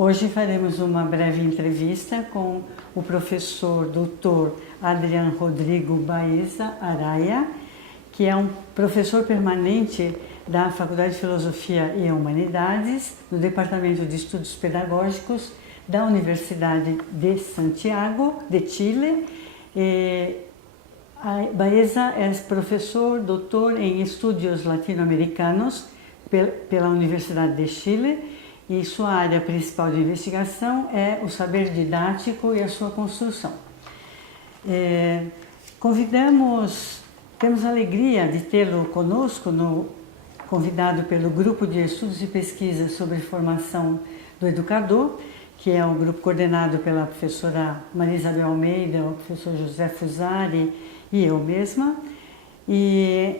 Hoje faremos uma breve entrevista com o professor Dr. Adrian Rodrigo Baeza Araya, que é um professor permanente da Faculdade de Filosofia e Humanidades, no Departamento de Estudos Pedagógicos da Universidade de Santiago, de Chile. Baeza é professor doutor em Estudos Latino-Americanos pela Universidade de Chile e sua área principal de investigação é o saber didático e a sua construção. Temos a alegria de tê-lo conosco, convidado pelo Grupo de Estudos e Pesquisas sobre Formação do Educador, que é um grupo coordenado pela professora Maria Isabel Almeida, o professor José Fusari e eu mesma, e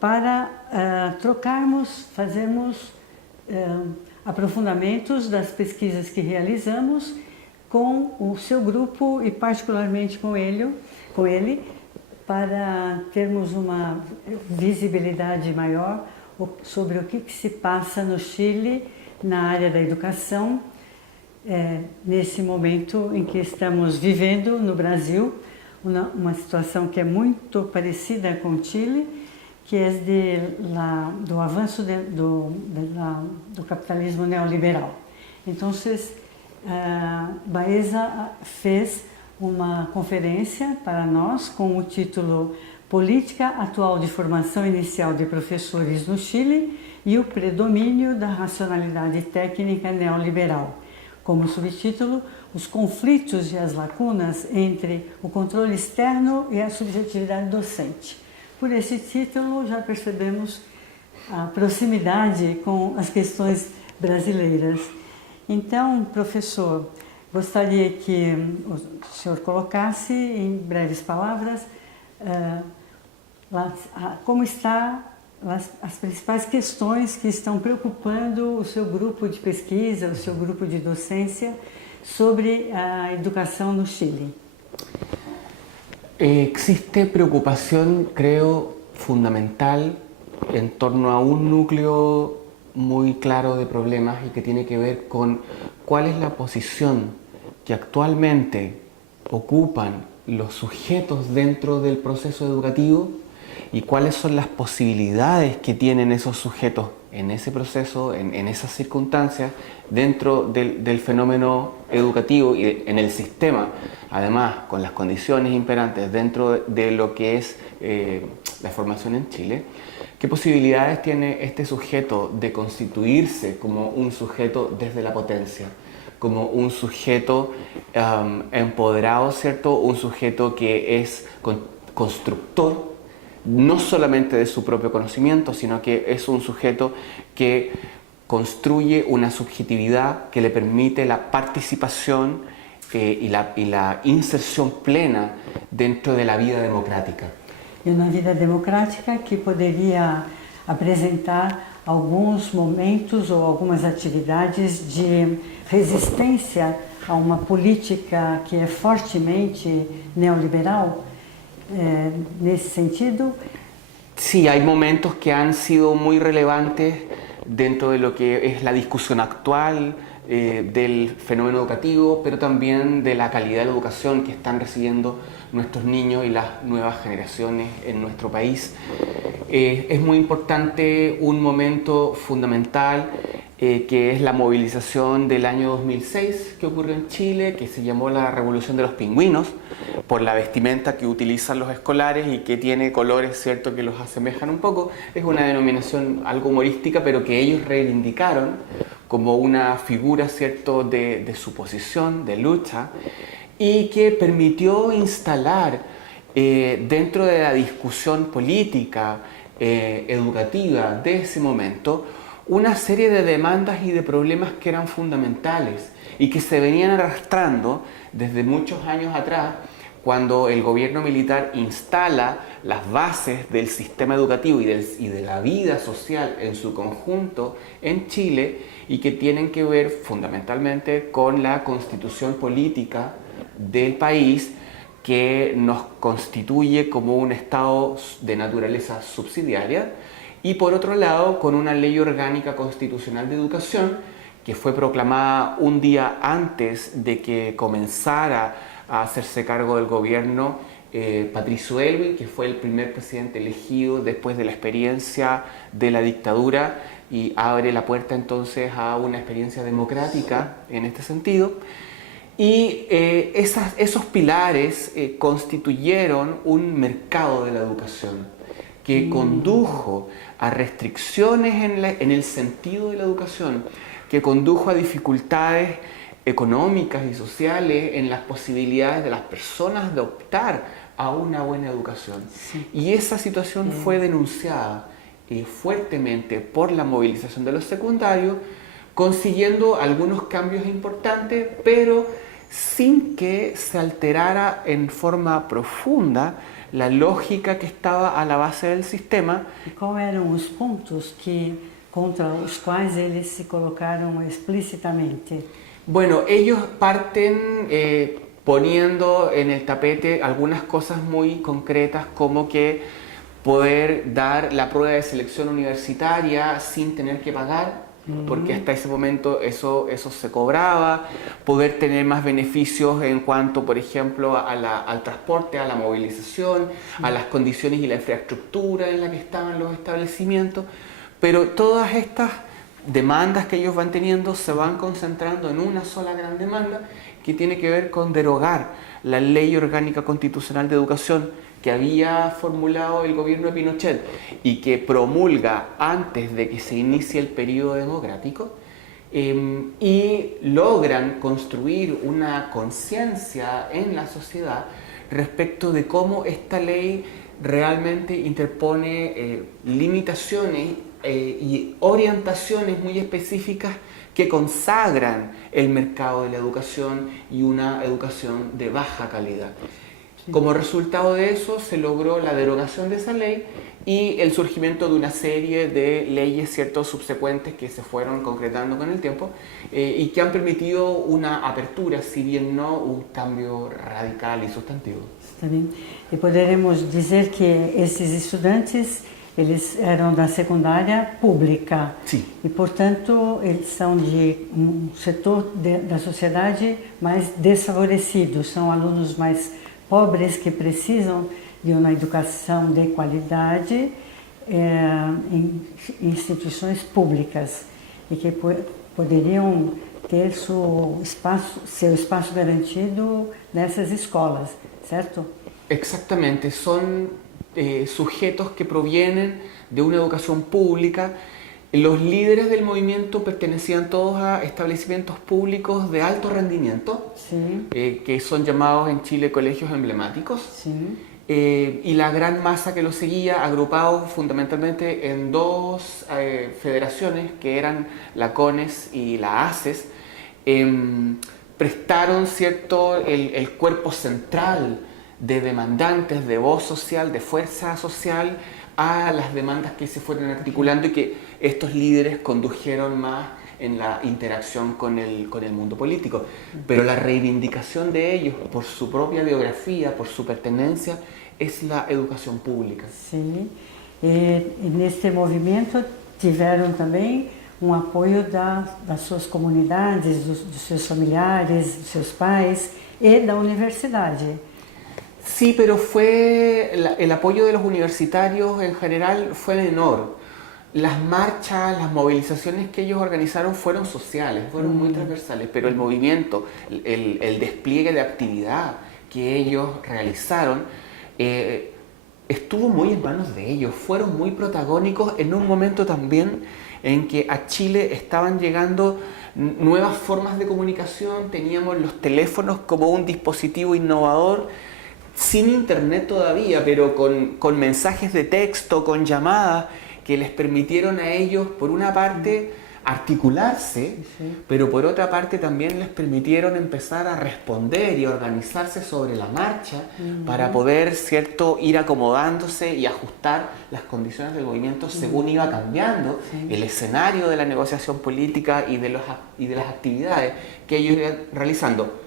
para fazermos aprofundamentos das pesquisas que realizamos com o seu grupo e particularmente com ele, para termos uma visibilidade maior sobre o que se passa no Chile na área da educação, nesse momento em que estamos vivendo no Brasil, uma situação que é muito parecida com o Chile, que é do avanço do capitalismo neoliberal. Então, Baeza fez uma conferência para nós com o título Política Atual de Formação Inicial de Professores no Chile e o Predomínio da Racionalidade Técnica Neoliberal. Como subtítulo, os conflitos e as lacunas entre o controle externo e a subjetividade docente. Por esse título, já percebemos a proximidade com as questões brasileiras. Então, professor, gostaria que o senhor colocasse em breves palavras como estão as principais questões que estão preocupando o seu grupo de pesquisa, o seu grupo de docência sobre a educação no Chile. Existe preocupación, creo, fundamental en torno a un núcleo muy claro de problemas y que tiene que ver con cuál es la posición que actualmente ocupan los sujetos dentro del proceso educativo y cuáles son las posibilidades que tienen esos sujetos en ese proceso, en esas circunstancias, dentro del fenómeno educativo y en el sistema, además con las condiciones imperantes dentro de lo que es la formación en Chile. ¿Qué posibilidades tiene este sujeto de constituirse como un sujeto desde la potencia? Como un sujeto empoderado, ¿cierto? Un sujeto que es constructor, no solamente de su propio conocimiento, sino que es un sujeto que construye una subjetividad que le permite la participación y la inserción plena dentro de la vida democrática. E uma vida democrática que poderia apresentar alguns momentos ou algumas atividades de resistência a uma política que é fortemente neoliberal, nesse sentido? Sí, hay momentos que han sido muy relevantes dentro de lo que es la discusión actual del fenómeno educativo, pero también de la calidad de la educación que están recibiendo nuestros niños y las nuevas generaciones en nuestro país. Es muy importante un momento fundamental que es la movilización del año 2006 que ocurrió en Chile, que se llamó la Revolución de los Pingüinos, por la vestimenta que utilizan los escolares y que tiene colores, ¿cierto?, que los asemejan un poco. Es una denominación algo humorística, pero que ellos reivindicaron como una figura, ¿cierto?, de su posición, de lucha, y que permitió instalar dentro de la discusión política, educativa de ese momento, una serie de demandas y de problemas que eran fundamentales y que se venían arrastrando desde muchos años atrás, cuando el gobierno militar instala las bases del sistema educativo y de la vida social en su conjunto en Chile, y que tienen que ver fundamentalmente con la constitución política del país, que nos constituye como un Estado de naturaleza subsidiaria, y por otro lado con una ley orgánica constitucional de educación que fue proclamada un día antes de que comenzara a hacerse cargo del gobierno Patricio Aylwin, que fue el primer presidente elegido después de la experiencia de la dictadura y abre la puerta entonces a una experiencia democrática en este sentido. Y esos pilares constituyeron un mercado de la educación que condujo a restricciones en el sentido de la educación, que condujo a dificultades económicas y sociales en las posibilidades de las personas de optar a una buena educación. Sí. Y esa situación fue denunciada fuertemente por la movilización de los secundarios, consiguiendo algunos cambios importantes, pero sin que se alterara en forma profunda la lógica que estaba a la base del sistema. E quais eram os pontos contra os quais eles se colocaram explicitamente? Bueno, ellos parten poniendo en el tapete algunas cosas muy concretas, como que poder dar la prueba de selección universitaria sin tener que pagar, porque hasta ese momento eso se cobraba, poder tener más beneficios en cuanto, por ejemplo, al transporte, a la movilización, a las condiciones y la infraestructura en la que estaban los establecimientos, pero todas estas demandas que ellos van teniendo se van concentrando en una sola gran demanda que tiene que ver con derogar la Ley Orgánica Constitucional de Educación que había formulado el gobierno de Pinochet y que promulga antes de que se inicie el periodo democrático, y logran construir una conciencia en la sociedad respecto de cómo esta ley realmente interpone limitaciones y orientaciones muy específicas que consagran el mercado de la educación y una educación de baja calidad. Como resultado de eso se logró la derogación de esa ley y el surgimiento de una serie de leyes ciertos subsecuentes que se fueron concretando con el tiempo y que han permitido una apertura, si bien no un cambio radical y sustantivo. Está bien. E poderemos dizer que esses estudantes eles eram da secundária pública. Sim. E, portanto, eles são de setor da sociedade mais desfavorecido, são alunos mais pobres que precisam de uma educação de qualidade em instituições públicas e que poderiam ter seu espaço garantido nessas escolas, certo? Exactamente, son sujetos que provienen de una educación pública. Los líderes del movimiento pertenecían todos a establecimientos públicos de alto rendimiento, sí. Que son llamados en Chile colegios emblemáticos, sí. Y la gran masa que los seguía, agrupados fundamentalmente en dos federaciones que eran la CONES y la ACES, prestaron el cuerpo central de demandantes, de voz social, de fuerza social a las demandas que se fueron articulando y que estos líderes condujeron más en la interacción con el mundo político. Pero la reivindicación de ellos por su propia biografía, por su pertenencia, es la educación pública. Sim, e neste movimento tiveram também apoio das suas comunidades, dos seus familiares, dos seus pais e da universidade. Sí, pero el apoyo de los universitarios en general fue menor. Las marchas, las movilizaciones que ellos organizaron fueron sociales, fueron muy transversales, pero el movimiento, el despliegue de actividad que ellos realizaron estuvo muy en manos de ellos, fueron muy protagónicos en un momento también en que a Chile estaban llegando nuevas formas de comunicación, teníamos los teléfonos como un dispositivo innovador, sin internet todavía, pero con mensajes de texto, con llamadas, que les permitieron a ellos, por una parte, articularse, pero por otra parte también les permitieron empezar a responder y a organizarse sobre la marcha para poder, ¿cierto?, ir acomodándose y ajustar las condiciones del movimiento según iba cambiando el escenario de la negociación política y de las actividades que ellos iban realizando.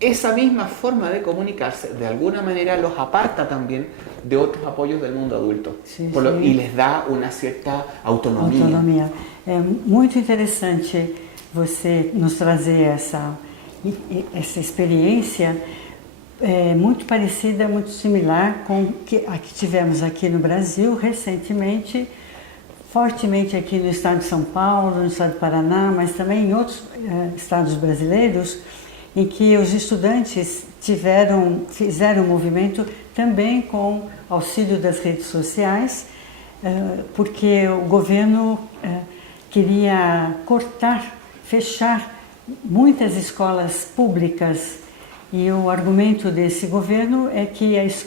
Esa misma forma de comunicarse de alguna manera los aparta también de otros apoyos del mundo adulto y les da una cierta autonomía. É muito interessante você nos trazer essa experiência muito parecida, muito similar com a que tivemos aqui no Brasil recentemente, fortemente aqui no estado de São Paulo, no estado do Paraná, mas também em outros estados brasileiros, em que os estudantes fizeram um movimento também com auxílio das redes sociais, porque o governo queria fechar muitas escolas públicas, e o argumento desse governo é que as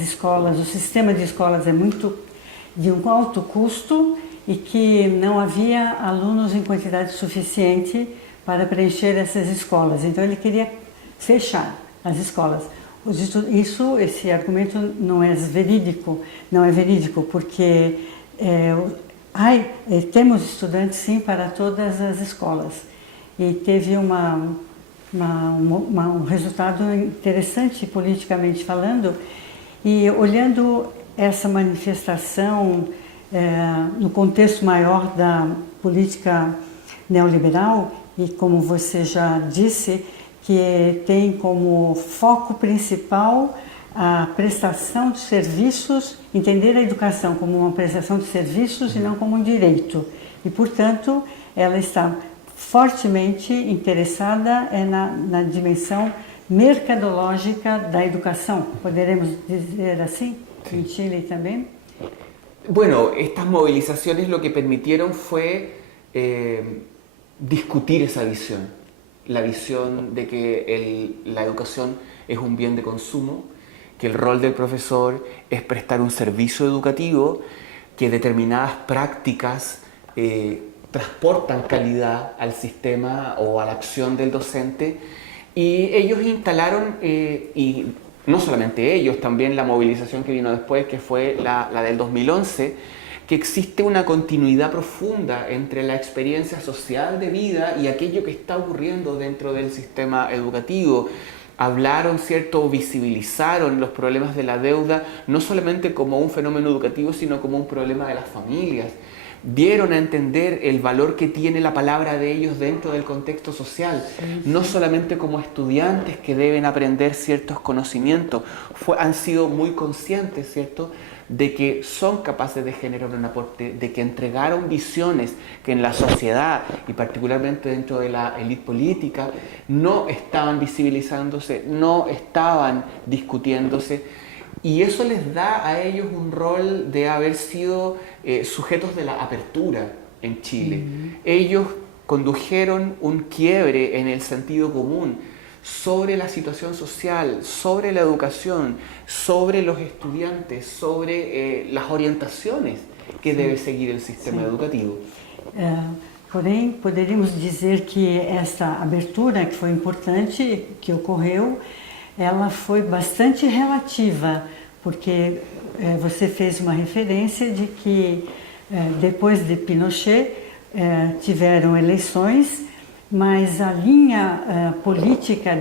escolas, o sistema de escolas é muito de um alto custo e que não havia alunos em quantidade suficiente para preencher essas escolas. Então ele queria fechar as escolas. Esse argumento não é verídico, porque temos estudantes sim para todas as escolas. E teve um resultado interessante politicamente falando, e olhando essa manifestação no contexto maior da política neoliberal, e como você já disse, que tem como foco principal a prestação de serviços, entender a educação como uma prestação de serviços e não como um direito. E, portanto, ela está fortemente interessada na dimensão mercadológica da educação. Poderemos dizer assim? En Chile también. Bueno, estas movilizaciones lo que permitieron fue discutir esa visión, la visión de que la educación es un bien de consumo, que el rol del profesor es prestar un servicio educativo, que determinadas prácticas transportan calidad al sistema o a la acción del docente, y ellos instalaron, y no solamente ellos, también la movilización que vino después, que fue la del 2011, que existe una continuidad profunda entre la experiencia social de vida y aquello que está ocurriendo dentro del sistema educativo. Hablaron, ¿cierto?, visibilizaron los problemas de la deuda, no solamente como un fenómeno educativo, sino como un problema de las familias. Dieron a entender el valor que tiene la palabra de ellos dentro del contexto social, no solamente como estudiantes que deben aprender ciertos conocimientos, han sido muy conscientes, ¿cierto?, de que son capaces de generar un aporte, de que entregaron visiones que en la sociedad y particularmente dentro de la élite política no estaban visibilizándose, no estaban discutiéndose. Y eso les da a ellos un rol de haber sido sujetos de la apertura en Chile. Ellos condujeron un quiebre en el sentido común sobre la situación social, sobre la educación, sobre los estudiantes, sobre las orientaciones que debe seguir el sistema educativo. Porém, poderíamos dizer que essa abertura, que foi importante, que ocorreu, ela foi bastante relativa, porque você fez uma referência de que depois de Pinochet tiveram eleições, mas a linha política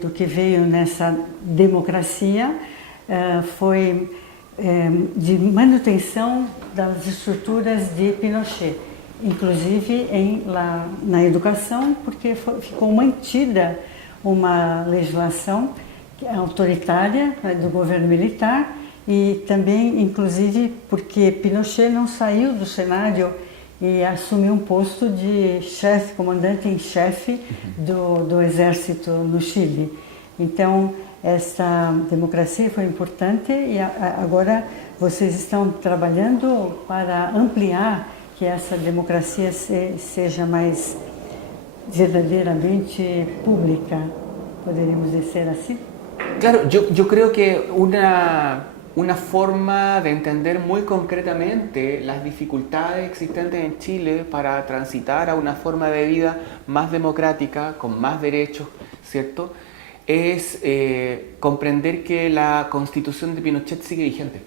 do que veio nessa democracia foi de manutenção das estruturas de Pinochet, inclusive na educação, porque ficou mantida uma legislação autoritária do governo militar, e também, inclusive, porque Pinochet não saiu do cenário e assumiu um posto de chefe, comandante em chefe do exército no Chile. Então, essa democracia foi importante, e agora vocês estão trabalhando para ampliar que essa democracia seja mais verdadeiramente pública, poderíamos dizer assim? Claro, yo creo que una forma de entender muy concretamente las dificultades existentes en Chile para transitar a una forma de vida más democrática, con más derechos, ¿cierto?, es comprender que la Constitución de Pinochet sigue vigente.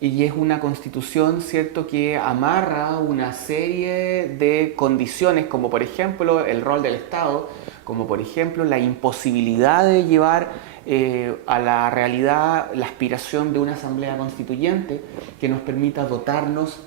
Y es una constitución, ¿cierto?, que amarra una serie de condiciones, como por ejemplo el rol del Estado, como por ejemplo la imposibilidad de llevar a la realidad la aspiración de una asamblea constituyente que nos permita dotarnos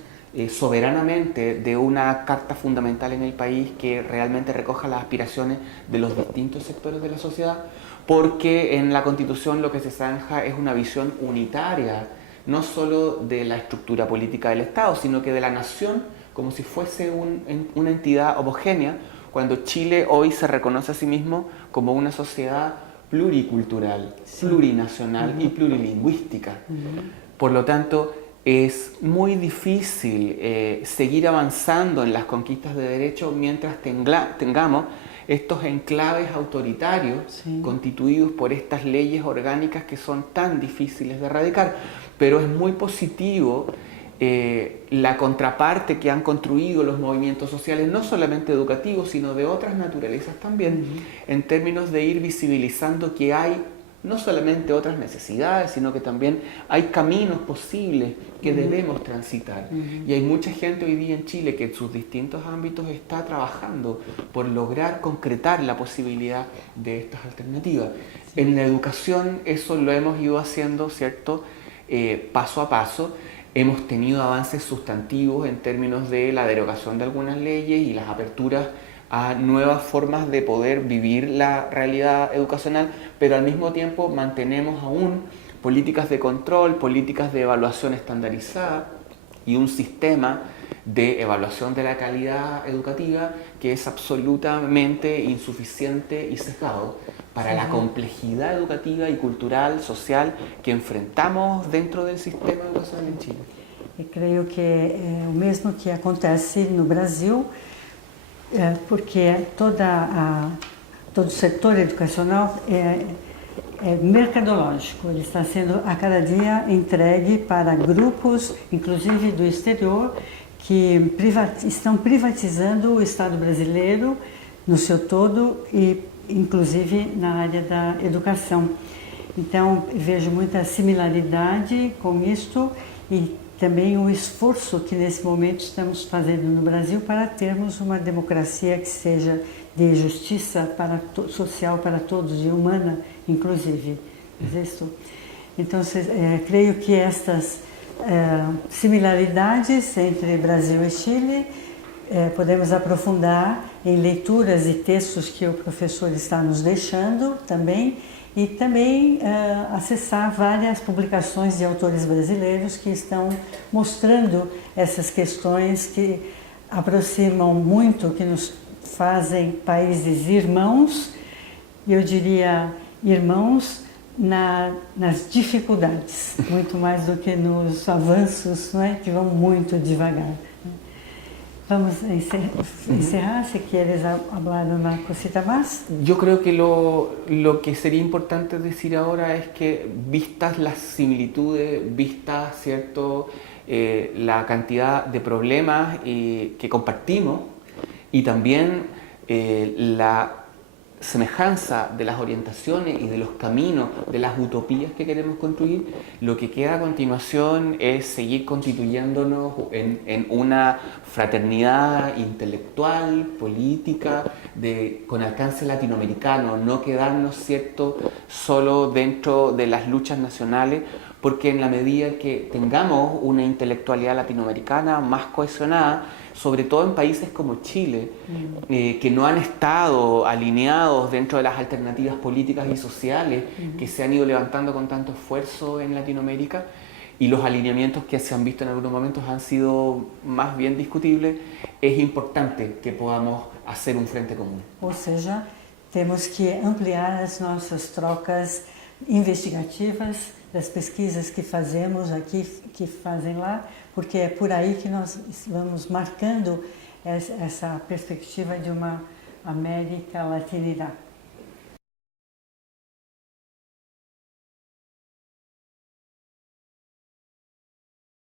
soberanamente de una carta fundamental en el país que realmente recoja las aspiraciones de los distintos sectores de la sociedad, porque en la Constitución lo que se zanja es una visión unitaria, no solo de la estructura política del Estado, sino que de la nación como si fuese una entidad homogénea, cuando Chile hoy se reconoce a sí mismo como una sociedad pluricultural, plurinacional y plurilingüística. Por lo tanto, es muy difícil seguir avanzando en las conquistas de derechos mientras tengamos estos enclaves autoritarios constituidos por estas leyes orgánicas que son tan difíciles de erradicar. Pero es muy positivo la contraparte que han construido los movimientos sociales, no solamente educativos, sino de otras naturalezas también, en términos de ir visibilizando que hay no solamente otras necesidades, sino que también hay caminos posibles que debemos transitar. Y hay mucha gente hoy día en Chile que en sus distintos ámbitos está trabajando por lograr concretar la posibilidad de estas alternativas. En la educación eso lo hemos ido haciendo, ¿cierto? Paso a paso. Hemos tenido avances sustantivos en términos de la derogación de algunas leyes y las aperturas a nuevas formas de poder vivir la realidad educacional, pero al mismo tiempo mantenemos aún políticas de control, políticas de evaluación estandarizada y un sistema de evaluación de la calidad educativa que es absolutamente insuficiente y sesgado para la complejidad educativa y cultural, social que enfrentamos dentro del sistema educacional en Chile. Eu creio que é o mesmo que acontece no Brasil, porque todo o setor educacional é mercadológico, ele está sendo a cada dia entregue para grupos, inclusive do exterior, que estão privatizando o Estado brasileiro no seu todo e inclusive na área da educação. Então vejo muita similaridade com isto e também o esforço que nesse momento estamos fazendo no Brasil para termos uma democracia que seja de justiça social para todos e humana, inclusive. Então, creio que estas similaridades entre Brasil e Chile podemos aprofundar em leituras e textos que o professor está nos deixando também, e também acessar várias publicações de autores brasileiros que estão mostrando essas questões que aproximam muito, que nos fazem países irmãos, e eu diria irmãos nas dificuldades, muito mais do que nos avanços, não é? Que vão muito devagar. Vamos encerrar, si quieres hablar una cosita más. Yo creo que lo que sería importante decir ahora es que vistas las similitudes, vistas, ¿cierto?, la cantidad de problemas que compartimos y también la semejanza de las orientaciones y de los caminos, de las utopías que queremos construir, lo que queda a continuación es seguir constituyéndonos en una fraternidad intelectual, política, con alcance latinoamericano, no quedarnos, ¿cierto?, solo dentro de las luchas nacionales, porque en la medida que tengamos una intelectualidad latinoamericana más cohesionada, sobre todo en países como Chile, que no han estado alineados dentro de las alternativas políticas y sociales que se han ido levantando con tanto esfuerzo en Latinoamérica, y los alineamientos que se han visto en algunos momentos han sido más bien discutibles, es importante que podamos hacer un frente común. Ou seja, temos que ampliar as nossas trocas investigativas, das pesquisas que fazemos aqui, que fazem lá, porque é por aí que nós vamos marcando essa perspectiva de uma América Latina.